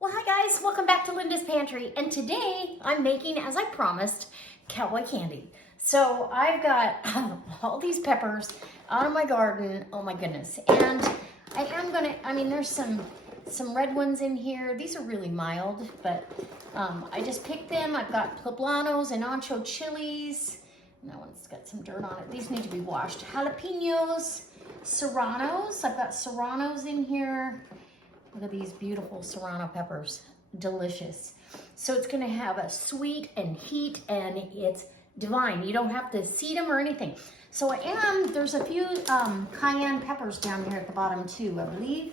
Well, hi guys, welcome back to Linda's Pantry, and today I'm making, as I promised, cowboy candy. So I've got all these peppers out of my garden, oh my goodness, and there's some red ones in here. These are really mild, but I just picked them. I've got poblanos and ancho chilies. That one's got some dirt on it. These need to be washed. Jalapenos, serranos. I've got serranos in here. Look at these beautiful serrano peppers, delicious. So it's gonna have a sweet and heat, and it's divine. You don't have to seed them or anything. So there's a few cayenne peppers down here at the bottom too, I believe.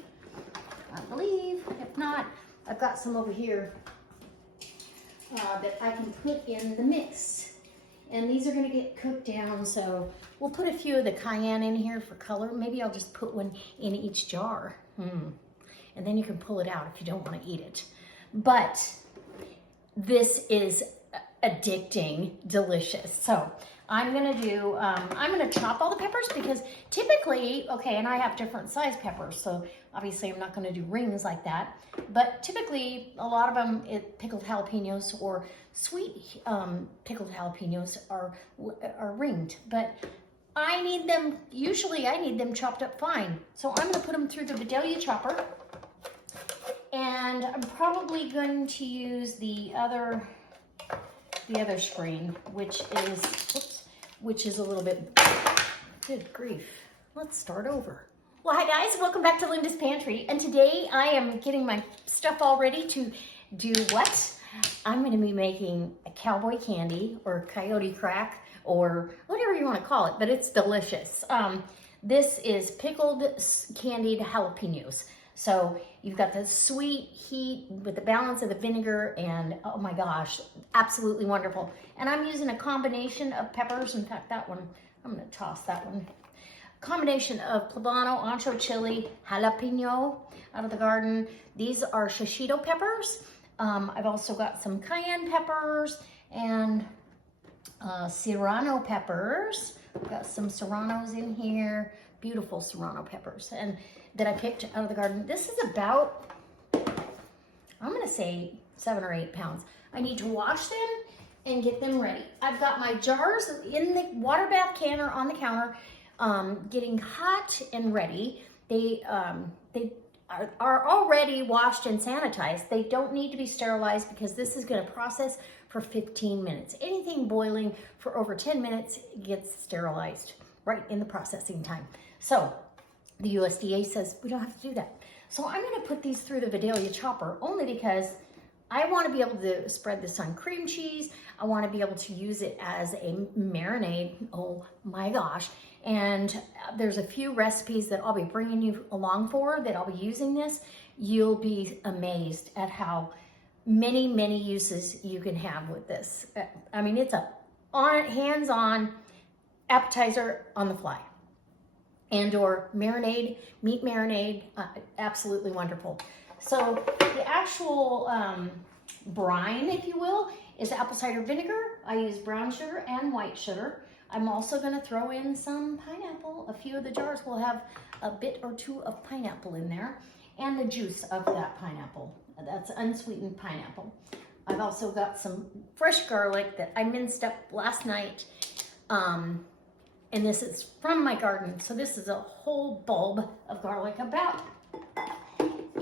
If not, I've got some over here that I can put in the mix. And these are gonna get cooked down, so we'll put a few of the cayenne in here for color. Maybe I'll just put one in each jar. And then you can pull it out if you don't want to eat it. But this is addicting, delicious. So I'm gonna chop all the peppers because typically, okay, and I have different size peppers, so obviously I'm not gonna do rings like that. But typically, a lot of them, pickled jalapenos or sweet pickled jalapenos are ringed. But usually I need them chopped up fine. So I'm gonna put them through the Vidalia chopper. And I'm probably going to use the other screen, which is a little bit, good grief. Let's start over. Well, hi guys, welcome back to Linda's Pantry. And today I am getting my stuff all ready to do what? I'm gonna be making a cowboy candy or coyote crack or whatever you wanna call it, but it's delicious. This is pickled candied jalapenos. So you've got the sweet heat with the balance of the vinegar, and oh my gosh, absolutely wonderful. And I'm using a combination of peppers. In fact, that one, I'm gonna toss that one. Combination of poblano, ancho chili, jalapeno out of the garden. These are shishito peppers. I've also got some cayenne peppers and serrano peppers. I've got some serranos in here, beautiful serrano peppers, and that I picked out of the garden. This is about, I'm gonna say 7 or 8 pounds. I need to wash them and get them ready. I've got my jars in the water bath canner on the counter, getting hot and ready. They are already washed and sanitized. They don't need to be sterilized because this is gonna process for 15 minutes. Anything boiling for over 10 minutes gets sterilized right in the processing time. So the USDA says we don't have to do that. So I'm gonna put these through the Vidalia chopper only because I wanna be able to spread this on cream cheese. I wanna be able to use it as a marinade, oh my gosh. And there's a few recipes that I'll be bringing you along for that I'll be using this. You'll be amazed at how many uses you can have with this. I mean, it's a hands-on appetizer on the fly. And or marinade, meat marinade, absolutely wonderful. So the actual brine, if you will, is apple cider vinegar. I use brown sugar and white sugar. I'm also gonna throw in some pineapple. A few of the jars will have a bit or two of pineapple in there, and the juice of that pineapple. That's unsweetened pineapple. I've also got some fresh garlic that I minced up last night. And this is from my garden. So this is a whole bulb of garlic, about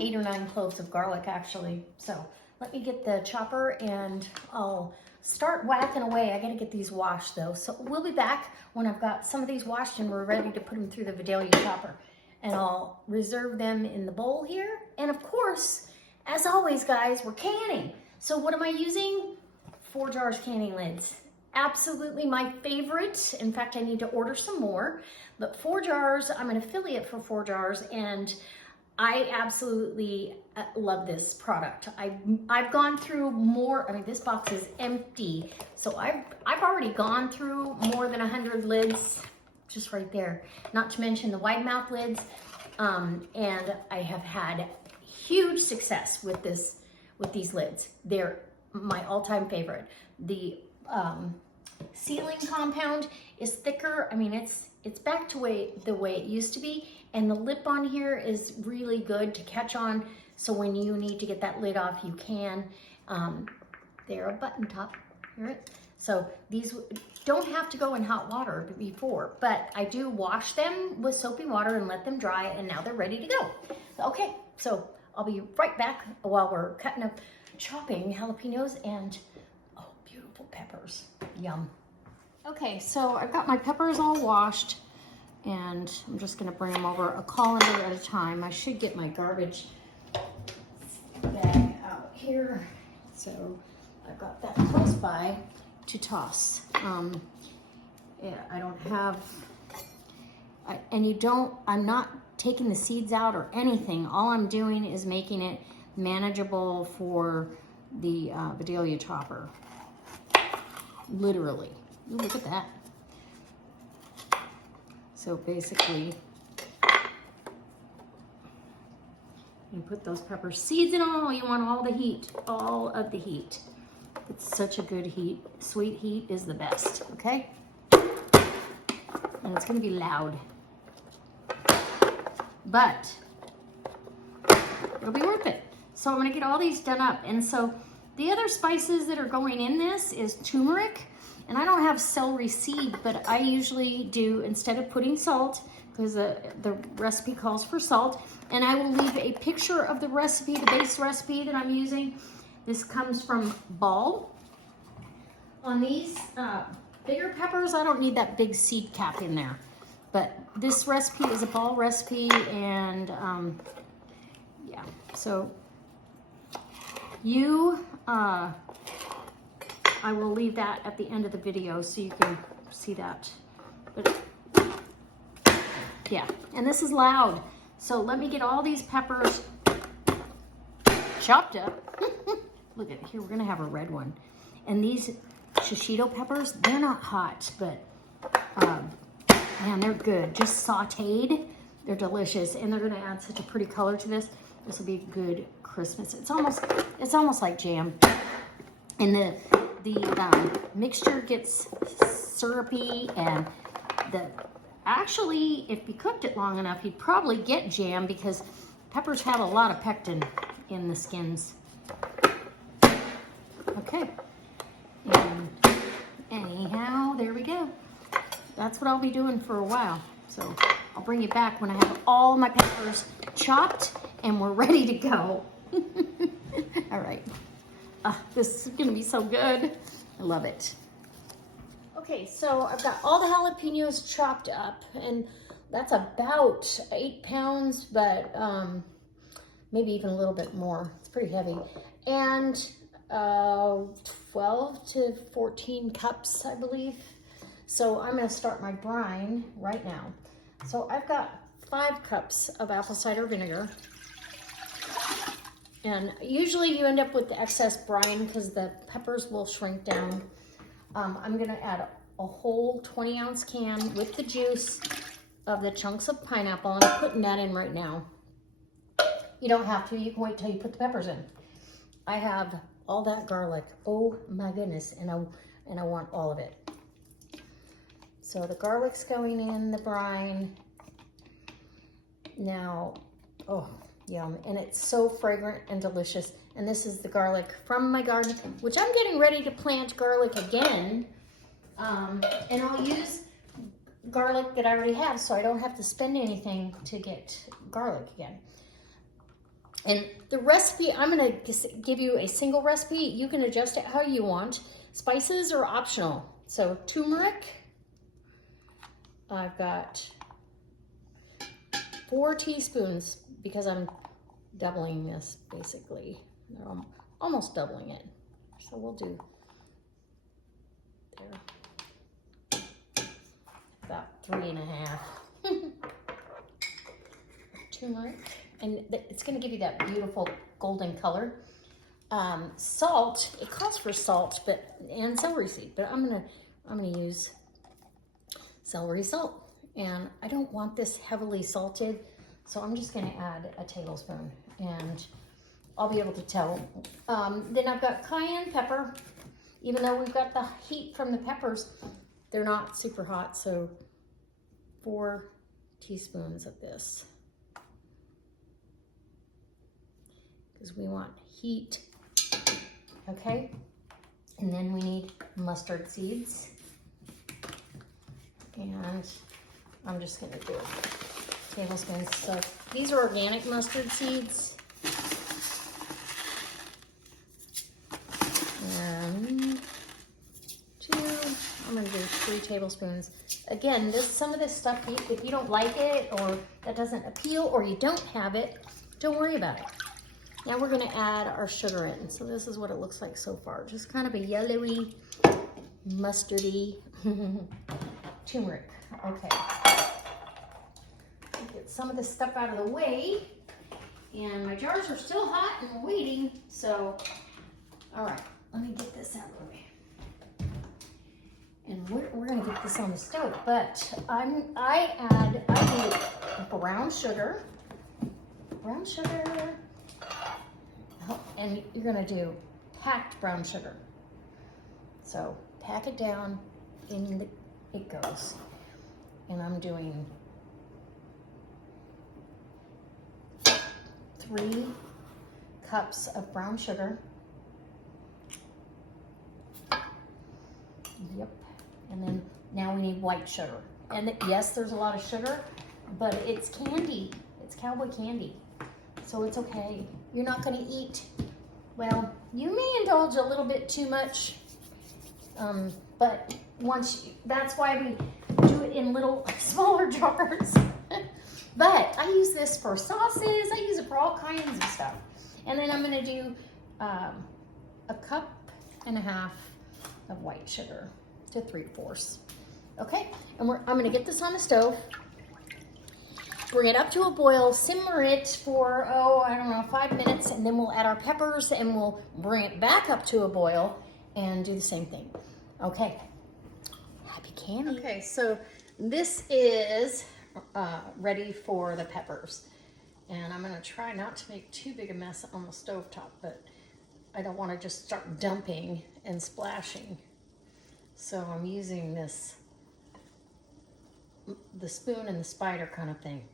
8 or 9 cloves of garlic actually. So let me get the chopper and I'll start whacking away. I gotta get these washed though. So we'll be back when I've got some of these washed and we're ready to put them through the Vidalia chopper. And I'll reserve them in the bowl here. And of course, as always guys, we're canning. So what am I using? 4 jars canning lids. Absolutely my favorite. In fact, I need to order some more, but 4 jars, I'm an affiliate for 4 jars, and I absolutely love this product. I've gone through more, I mean, this box is empty. So I've already gone through more than 100 lids, just right there. Not to mention the wide mouth lids. And I have had huge success with these lids. They're my all-time favorite. The sealing compound is thicker. I mean, it's back to the way it used to be, and the lip on here is really good to catch on So when you need to get that lid off, you can. They're a button top. Hear it? So these don't have to go in hot water before, but I do wash them with soapy water and let them dry, and now they're ready to go. Okay, so I'll be right back while we're cutting up, chopping jalapenos and, oh, beautiful peppers. Yum. Okay, so I've got my peppers all washed, and I'm just gonna bring them over a colander at a time. I should get my garbage bag out here. So I've got that close by to toss. Yeah, I don't have, I'm not taking the seeds out or anything. All I'm doing is making it manageable for the Vidalia chopper. Literally. Ooh, look at that. So basically, you put those pepper seeds in all. You want all the heat, all of the heat. It's such a good heat. Sweet heat is the best, okay? And it's gonna be loud. But it'll be worth it. So I'm gonna get all these done up. And so the other spices that are going in this is turmeric. And I don't have celery seed, but I usually do, instead of putting salt, because the recipe calls for salt, and I will leave a picture of the recipe, the base recipe that I'm using. This comes from Ball. On these bigger peppers, I don't need that big seed cap in there. But this recipe is a Ball recipe, and yeah, so I will leave that at the end of the video so you can see that. But yeah, and this is loud. So let me get all these peppers chopped up. Look at here, we're gonna have a red one. And these shishito peppers, they're not hot, but man, they're good. Just sauteed, they're delicious, and they're gonna add such a pretty color to this. This will be good Christmas. It's almost like jam. And the mixture gets syrupy, and actually, if you cooked it long enough, you'd probably get jam, because peppers have a lot of pectin in the skins. Okay, and anyhow, there we go. That's what I'll be doing for a while. So I'll bring you back when I have all my peppers chopped and we're ready to go. All right. This is gonna be so good. I love it. Okay, so I've got all the jalapenos chopped up, and that's about 8 pounds, but maybe even a little bit more. It's pretty heavy. And 12 to 14 cups, I believe. So I'm gonna start my brine right now. So I've got 5 cups of apple cider vinegar. And usually you end up with the excess brine because the peppers will shrink down. I'm gonna add a whole 20-ounce can with the juice of the chunks of pineapple, and I'm putting that in right now. You don't have to, you can wait till you put the peppers in. I have all that garlic, oh my goodness, and I want all of it. So the garlic's going in the brine. Now, oh, yum, and it's so fragrant and delicious. And this is the garlic from my garden, which I'm getting ready to plant garlic again. And I'll use garlic that I already have, so I don't have to spend anything to get garlic again. And the recipe, I'm gonna give you a single recipe. You can adjust it how you want. Spices are optional. So turmeric, I've got 4 teaspoons because I'm doubling this basically. I'm almost doubling it. So we'll do there. About 3.5. Turmeric. And it's going to give you that beautiful golden color. Salt, it calls for salt, and celery seed, but I'm gonna use celery salt, and I don't want this heavily salted, so I'm just going to add a tablespoon, and I'll be able to tell. Then I've got cayenne pepper. Even though we've got the heat from the peppers, they're not super hot, so 4 teaspoons of this. because we want heat. Okay, and then we need mustard seeds. And I'm just gonna do tablespoons. So these are organic mustard seeds. And I'm gonna do 3 tablespoons. Again, some of this stuff, if you don't like it or that doesn't appeal or you don't have it, don't worry about it. Now we're gonna add our sugar in. So this is what it looks like so far. Just kind of a yellowy, mustardy turmeric. Okay. Get some of this stuff out of the way. And my jars are still hot and waiting. So, all right, let me get this out of the way. And we're gonna get this on the stove, but I need brown sugar. Oh, and you're gonna do packed brown sugar. So pack it down, it goes. And I'm doing 3 cups of brown sugar. Yep. And then now we need white sugar. And yes, there's a lot of sugar, but it's candy. It's Cowboy Candy. So it's okay. You're not gonna eat, well, you may indulge a little bit too much, but that's why we do it in little smaller jars. But I use this for sauces. I use it for all kinds of stuff. And then I'm gonna do 1.5 cups of white sugar to 3/4. Okay, and I'm gonna get this on the stove, bring it up to a boil, simmer it for, I don't know, 5 minutes, and then we'll add our peppers and we'll bring it back up to a boil and do the same thing. Okay, happy candy. Okay, so this is ready for the peppers. And I'm gonna try not to make too big a mess on the stovetop, but I don't wanna just start dumping and splashing. So I'm using the spoon and the spider kind of thing.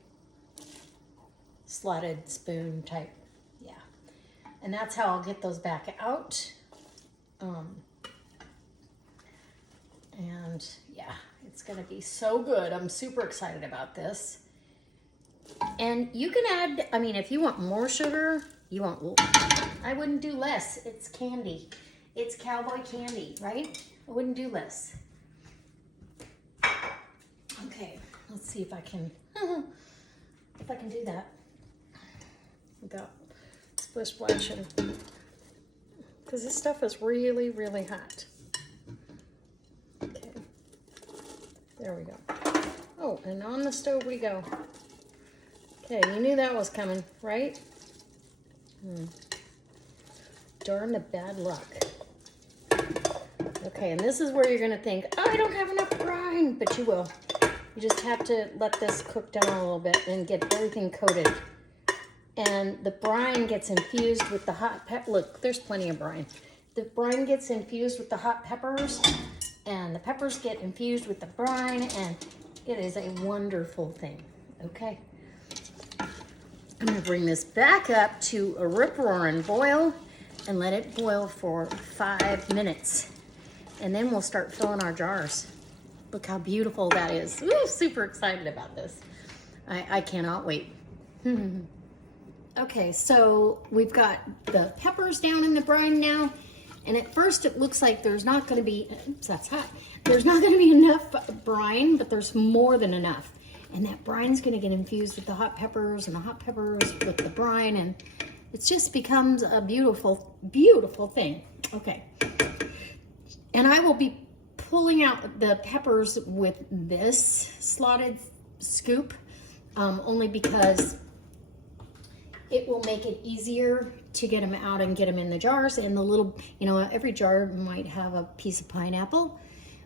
Slotted spoon type, yeah. And that's how I'll get those back out. And yeah, it's gonna be so good. I'm super excited about this. And you can add, I mean, if you want more sugar, I wouldn't do less. It's candy. It's Cowboy Candy, right? I wouldn't do less. Okay, let's see if I can do that without splashing. Because this stuff is really, really hot. Okay, there we go. Oh, and on the stove we go. Okay, you knew that was coming, right? Darn the bad luck. Okay, and this is where you're gonna think, oh, I don't have enough brine, but you will. You just have to let this cook down a little bit and get everything coated. And the brine gets infused with the hot pepper. Look, there's plenty of brine. The brine gets infused with the hot peppers, and the peppers get infused with the brine, and it is a wonderful thing, okay? I'm gonna bring this back up to a rip-roaring boil and let it boil for 5 minutes. And then we'll start filling our jars. Look how beautiful that is. Ooh, super excited about this. I cannot wait. Okay, so we've got the peppers down in the brine now. And at first it looks like there's not gonna be, oops, that's hot. There's not gonna be enough brine, but there's more than enough. And that brine's gonna get infused with the hot peppers and the hot peppers with the brine, and it just becomes a beautiful, beautiful thing. Okay. And I will be pulling out the peppers with this slotted scoop, only because it will make it easier to get them out and get them in the jars. And the little, every jar might have a piece of pineapple,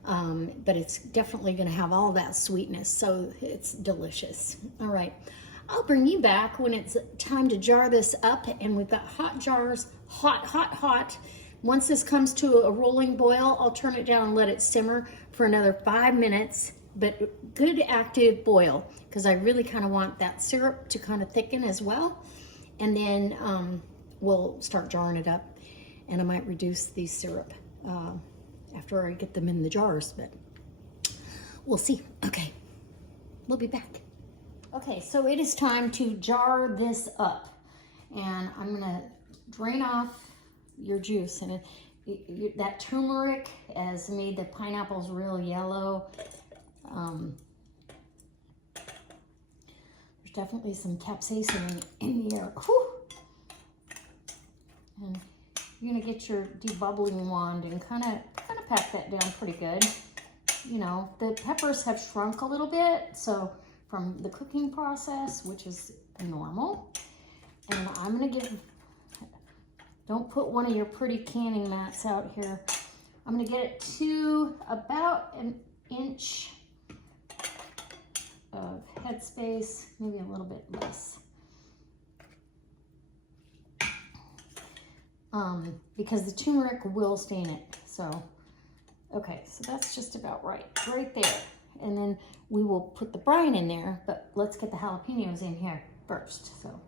but it's definitely gonna have all that sweetness, so it's delicious. All right, I'll bring you back when it's time to jar this up, and we've got hot jars, hot, hot, hot. Once this comes to a rolling boil, I'll turn it down and let it simmer for another 5 minutes, but good active boil, because I really kind of want that syrup to kind of thicken as well. And then we'll start jarring it up, and I might reduce the syrup after I get them in the jars, but we'll see. Okay, we'll be back. Okay, so it is time to jar this up, and I'm gonna drain off your juice, and that turmeric has made the pineapples real yellow. There's definitely some capsaicin in the air. Whew. And you're gonna get your debubbling wand and kind of pat that down pretty good. You know, the peppers have shrunk a little bit, so from the cooking process, which is normal. And I'm gonna give, don't put one of your pretty canning mats out here. I'm gonna get it to about an inch of headspace, maybe a little bit less. Because the turmeric will stain it. So, okay, so that's just about right there. And then we will put the brine in there, but let's get the jalapenos in here first. So,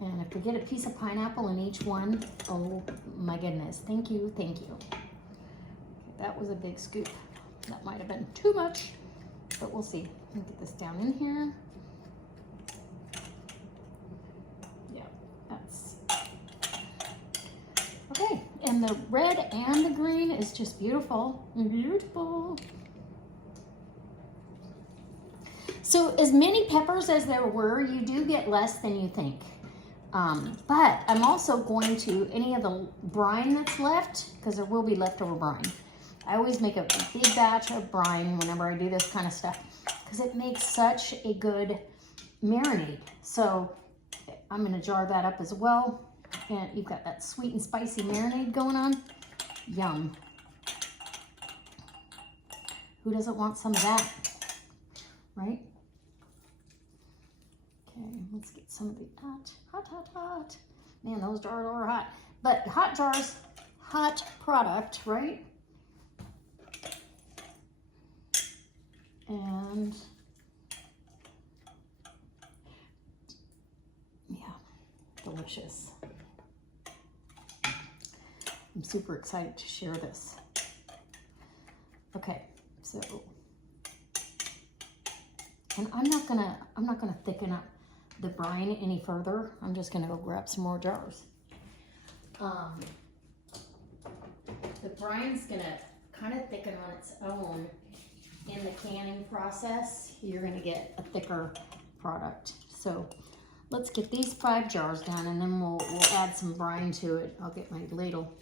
and if we get a piece of pineapple in each one, oh my goodness, thank you, thank you. Okay, that was a big scoop. That might have been too much, but we'll see. Let me get this down in here. Okay, and the red and the green is just beautiful, beautiful. So as many peppers as there were, you do get less than you think. But I'm also going to, any of the brine that's left, because there will be leftover brine. I always make a big batch of brine whenever I do this kind of stuff, because it makes such a good marinade. So I'm gonna jar that up as well. And you've got that sweet and spicy marinade going on. Yum. Who doesn't want some of that? Right? Okay, let's get some of the hot. Man, those jars are hot. But hot jars, hot product, right? And yeah, delicious. I'm super excited to share this. Okay, so, and I'm not gonna thicken up the brine any further. I'm just gonna go grab some more jars. The brine's gonna kind of thicken on its own in the canning process. You're gonna get a thicker product. So let's get these 5 jars down, and then we'll add some brine to it. I'll get my ladle.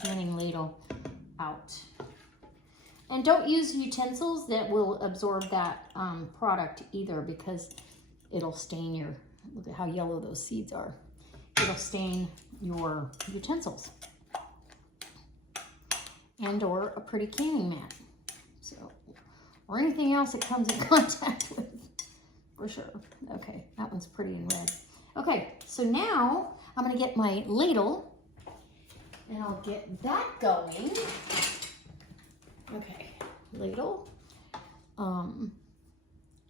Canning ladle out. And don't use utensils that will absorb that product either, because it'll stain your, look at how yellow those seeds are. It'll stain your utensils and or a pretty canning mat. So, or anything else it comes in contact with, for sure. Okay, that one's pretty in red. Okay, so now I'm gonna get my ladle, and I'll get that going. Okay, ladle.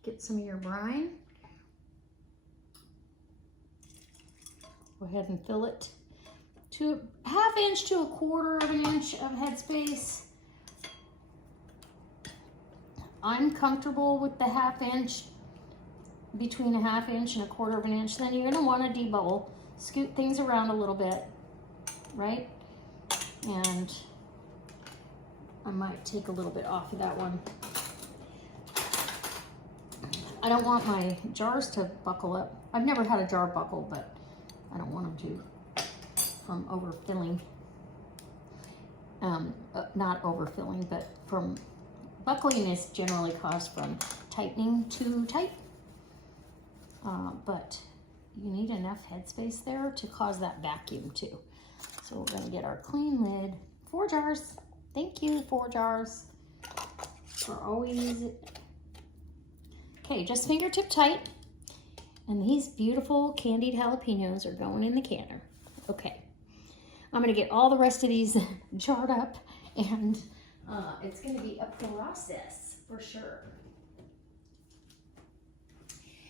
Get some of your brine. Go ahead and fill it to 1/2 inch to 1/4 of an inch of headspace. I'm comfortable with the 1/2 inch, between a 1/2 inch and 1/4 of an inch. Then you're gonna wanna debubble, scoot things around a little bit, right? And I might take a little bit off of that one. I don't want my jars to buckle up. I've never had a jar buckle, but I don't want them to from overfilling. Not overfilling, but from buckling is generally caused from tightening too tight. But you need enough headspace there to cause that vacuum too. So we're gonna get our clean lid. 4 jars. Thank you, 4 jars. For always. Okay, just fingertip tight. And these beautiful candied jalapenos are going in the canner. Okay. I'm gonna get all the rest of these jarred up, and it's gonna be a process for sure.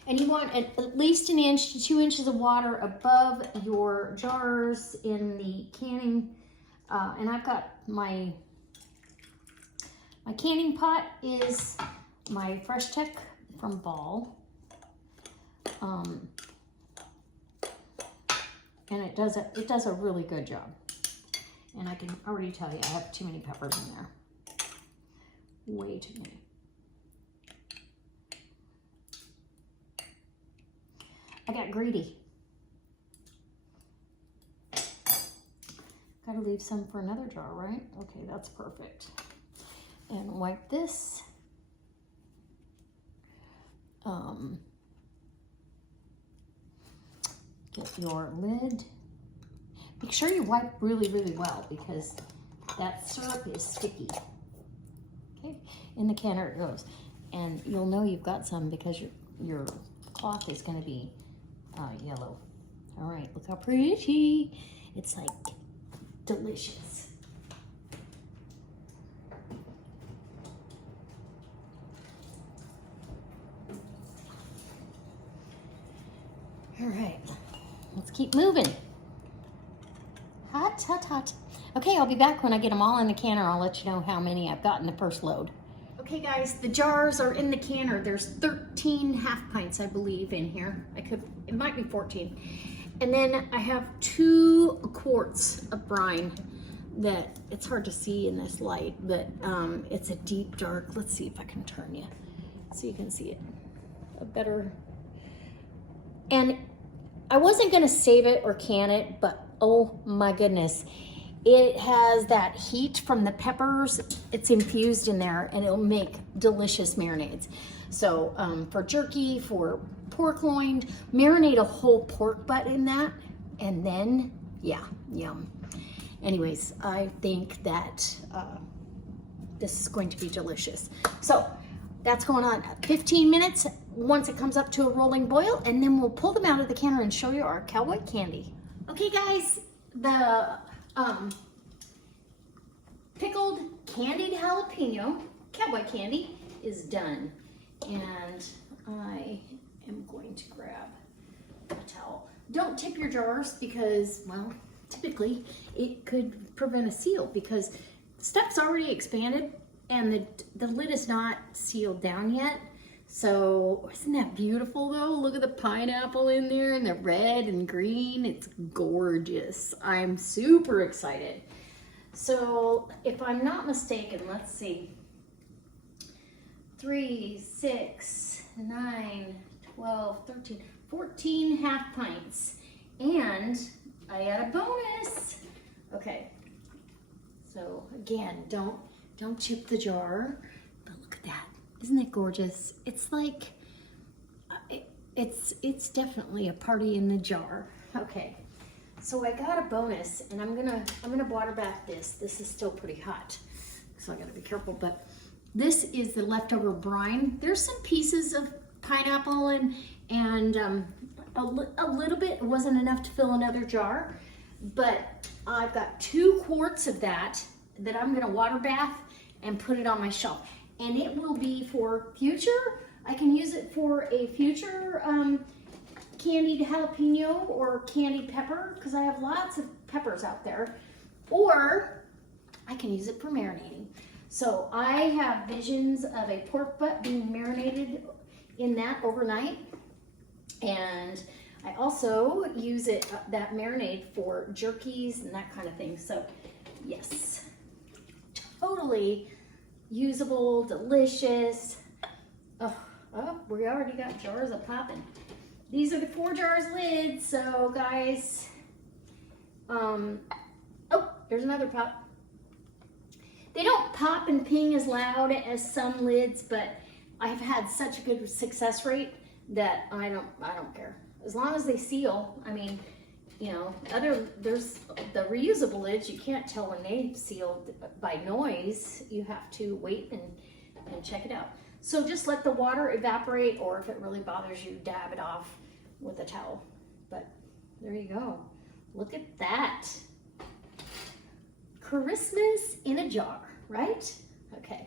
And you want at least an inch to 2 inches of water above your jars in the canning. And I've got my canning pot is my Fresh Tech from Ball. And it does a really good job. And I can already tell you I have too many peppers in there. Way too many. I got greedy. Gotta leave some for another jar, right? Okay, that's perfect. And wipe this. Get your lid. Make sure you wipe really, really well because that syrup is sticky. Okay, in the canner it goes. And you'll know you've got some because your cloth is gonna be yellow. All right, look how pretty. It's like delicious. All right, let's keep moving. Hot, hot, hot. Okay, I'll be back when I get them all in the canner. I'll let you know how many I've got in the first load. Okay guys, the jars are in the canner. There's 13 half pints, I believe, in here. It might be 14. And then I have 2 quarts of brine that it's hard to see in this light, but it's a deep dark. Let's see if I can turn you so you can see it a better. And I wasn't gonna save it or can it, but oh my goodness. It has that heat from the peppers. It's infused in there and it'll make delicious marinades. So for jerky, for pork loin, marinate a whole pork butt in that and then, yeah, yum. Anyways, I think that this is going to be delicious. So that's going on 15 minutes once it comes up to a rolling boil, and then we'll pull them out of the canner and show you our Cowboy Candy. Okay guys, the pickled candied jalapeno Cowboy Candy is done. And I am going to grab a towel. Don't tip your jars because, well, typically it could prevent a seal because stuff's already expanded and the lid is not sealed down yet. So isn't that beautiful though? Look at the pineapple in there and the red and green. It's gorgeous. I'm super excited. So if I'm not mistaken, let's see. 3, 6, 9, 12, 13, 14 half pints. And I got a bonus. Okay. So again, don't chip the jar. But look at that. Isn't that gorgeous? It's like, it's definitely a party in the jar. Okay. So I got a bonus, and I'm gonna water bath this. This is still pretty hot, so I gotta be careful. But this is the leftover brine. There's some pieces of pineapple and a little bit. It wasn't enough to fill another jar, but I've got 2 quarts of that I'm gonna water bath and put it on my shelf, and it will be for future. I can use it for a future candied jalapeno or candied pepper because I have lots of peppers out there, or I can use it for marinating. So I have visions of a pork butt being marinated in that overnight, and I also use it that marinade for jerkies and that kind of thing. So yes, totally usable, delicious. Oh, we already got jars of popping. These are the 4 jars lids, so guys, oh, there's another pop. They don't pop and ping as loud as some lids, but I've had such a good success rate that I don't care. As long as they seal, I mean, you know, there's the reusable lids, you can't tell when they've sealed by noise. You have to wait and check it out. So just let the water evaporate, or if it really bothers you, dab it off with a towel. But there you go. Look at that. Christmas in a jar, right? Okay.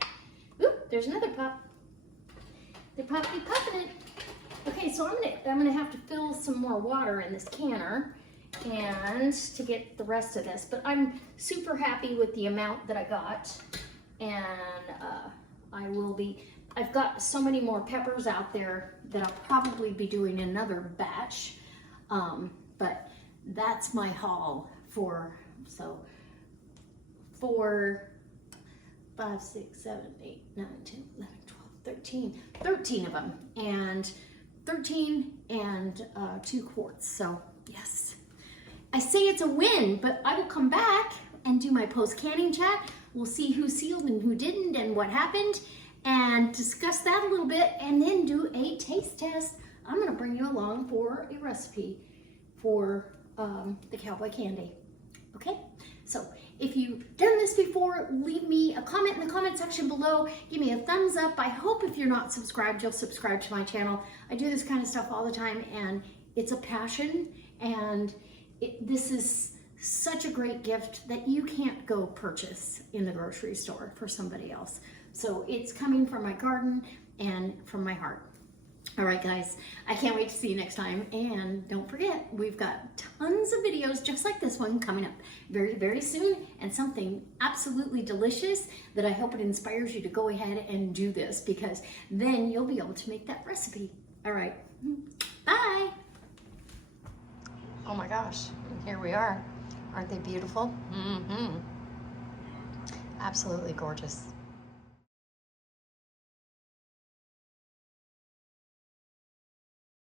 Oop, there's another pop. They're popping it. Okay, so I'm gonna have to fill some more water in this canner and to get the rest of this, but I'm super happy with the amount that I got, and I've got so many more peppers out there that I'll probably be doing another batch, but that's my haul for 5, 6, 7, 8, 9, 10, 11, 12, 13 of them, and 13 and 2 quarts. So yes, I say it's a win, but I will come back and do my post-canning chat. We'll see who sealed and who didn't and what happened, and discuss that a little bit, and then do a taste test. I'm gonna bring you along for a recipe for the Cowboy Candy. Okay, so if you've done this before, leave me a comment in the comment section below. Give me a thumbs up. I hope if you're not subscribed, you'll subscribe to my channel. I do this kind of stuff all the time, and it's a passion, and this is such a great gift that you can't go purchase in the grocery store for somebody else. So it's coming from my garden and from my heart. All right, guys, I can't wait to see you next time. And don't forget, we've got tons of videos just like this one coming up very, very soon, and something absolutely delicious that I hope it inspires you to go ahead and do this, because then you'll be able to make that recipe. All right, bye. Oh my gosh, here we are. Aren't they beautiful? Absolutely gorgeous.